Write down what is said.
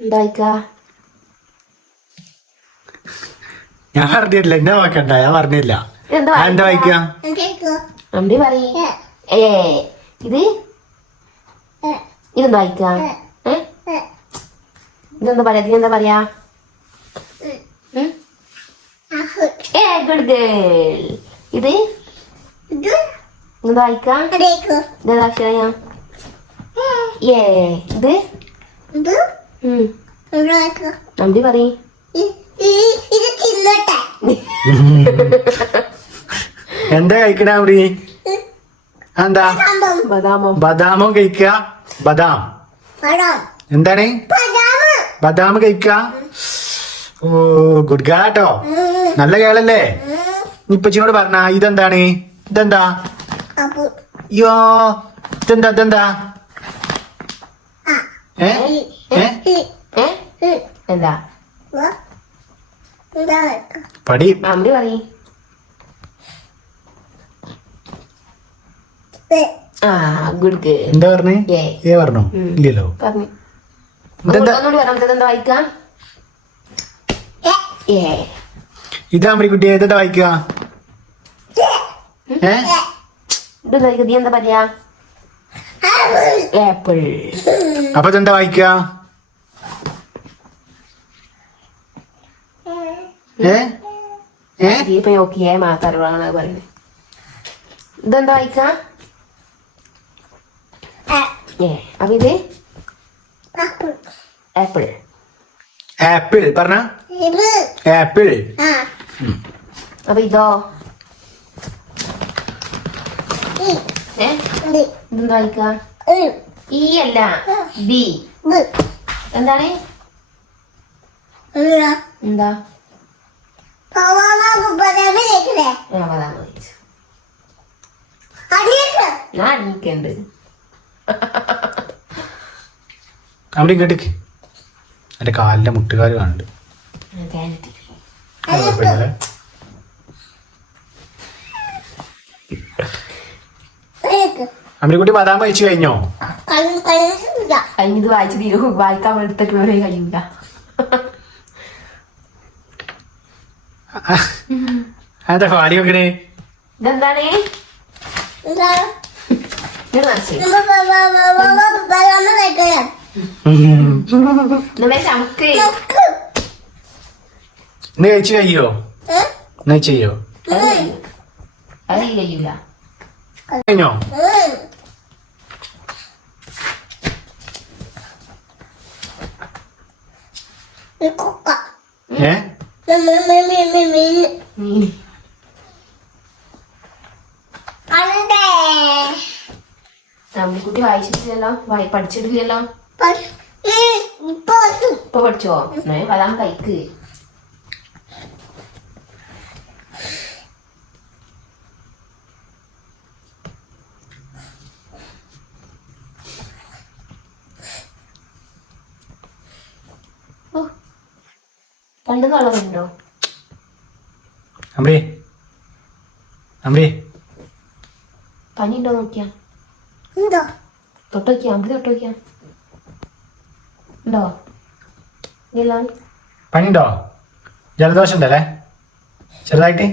എന്താ ഞാൻ പറഞ്ഞില്ല എന്നെ നോക്കണ്ട ഞാൻ പറഞ്ഞില്ല എന്താ വായിക്ക? അമ്പി പറയ്. ഏ ഇത്? ഇതെന്താ വായിക്ക? ഏ? ഇതെന്താ പറയാ? ഇതിനെന്താ പറയാ? ഏ ഗുഡ് ഗേൾ. ഇത്? എന്താ വായിക്ക? ഇതെന്താ അക്ഷരയാ ഏ ഇത്? പറ പറയ്. എന്താ കഴിക്കണ അവിടെ എന്താ ബദാമോ. ബദാമോ. കഴിക്ക. ബദാം. എന്താണ്? ബദാം കഴിക്ക. ഓ ഗുഡ് ഗാട്ടോ നല്ല കേളല്ലേ ഇപ്പച്ചിനോട് പറഞ്ഞ ഇതെന്താണ്? ഇതെന്താ? അയ്യോ ഇതെന്താ ഇതെന്താ? ഏ? എന്താ എന്താ പടി പറയ്. ആ ഗുഡ് ഗേ എന്താ പറഞ്ഞേ? ഏ. പറഞ്ഞു. ഇല്ലല്ലോ. ഇതാ വായിക്കുക? എന്താ പറയാ? ആപ്പിൾ. അപ്പൊ എന്താ വായിക്കുക ഏ? ഏ? ഇപ്പൊ നോക്കിയേ മാത്രമാണ് പറയുന്നത്. ഇതെന്താ വായിക്ക? ഏ അപ്പൊ ഇത്? ആപ്പിൾ. ആപ്പിൾ. പറഞ്ഞ. ആപ്പിൾ. അപ്പൊ ഇതോ? ഈ. ഈ. അല്ല ബി. എന്താണ്? എന്താ? പതാ വായിച്ചു ഞാൻ എനിക്കുണ്ട് അവിടെ ഇങ്ങോട്ടേക്ക്. എന്റെ കാലിന്റെ മുട്ടുകാൽ കാണുന്നുണ്ട്. അമ്മിക്കുട്ടി ബദാം വായിച്ചു കഴിഞ്ഞോ? കഴിഞ്ഞത് വായിച്ചു തീരും വായിക്കാൻ എടുത്തിട്ടുള്ളവരെ കഴിയൂല. അതെന്താ പാടി വെക്കണേ ഇതെന്താണ് എന്താ കഴിച്ചു കഴിയോ കഴിച്ചു കഴിയോ കഴിയൂല കഴിഞ്ഞോ ഏ മീൻ കണ്ടേ കുട്ടി വായിച്ചിട്ടില്ലല്ലോ? വായി പഠിച്ചിട്ടില്ലല്ലോ? ഇപ്പൊ ഇപ്പൊ പഠിച്ചോ? വരാൻ കൈക്ക് ഓ, പണ്ട് കളറുണ്ടോ? അമ്പി അമ്പി പനി ഉണ്ടോ നോക്കിയാ? എന്തോ? തൊട്ടോക്കിയാ അമ്പി തൊട്ടോക്കിയാ. ഉണ്ടോ? പനിയുണ്ടോ? ജലദോഷം ഉണ്ടല്ലേ ചെറുതായിട്ട്?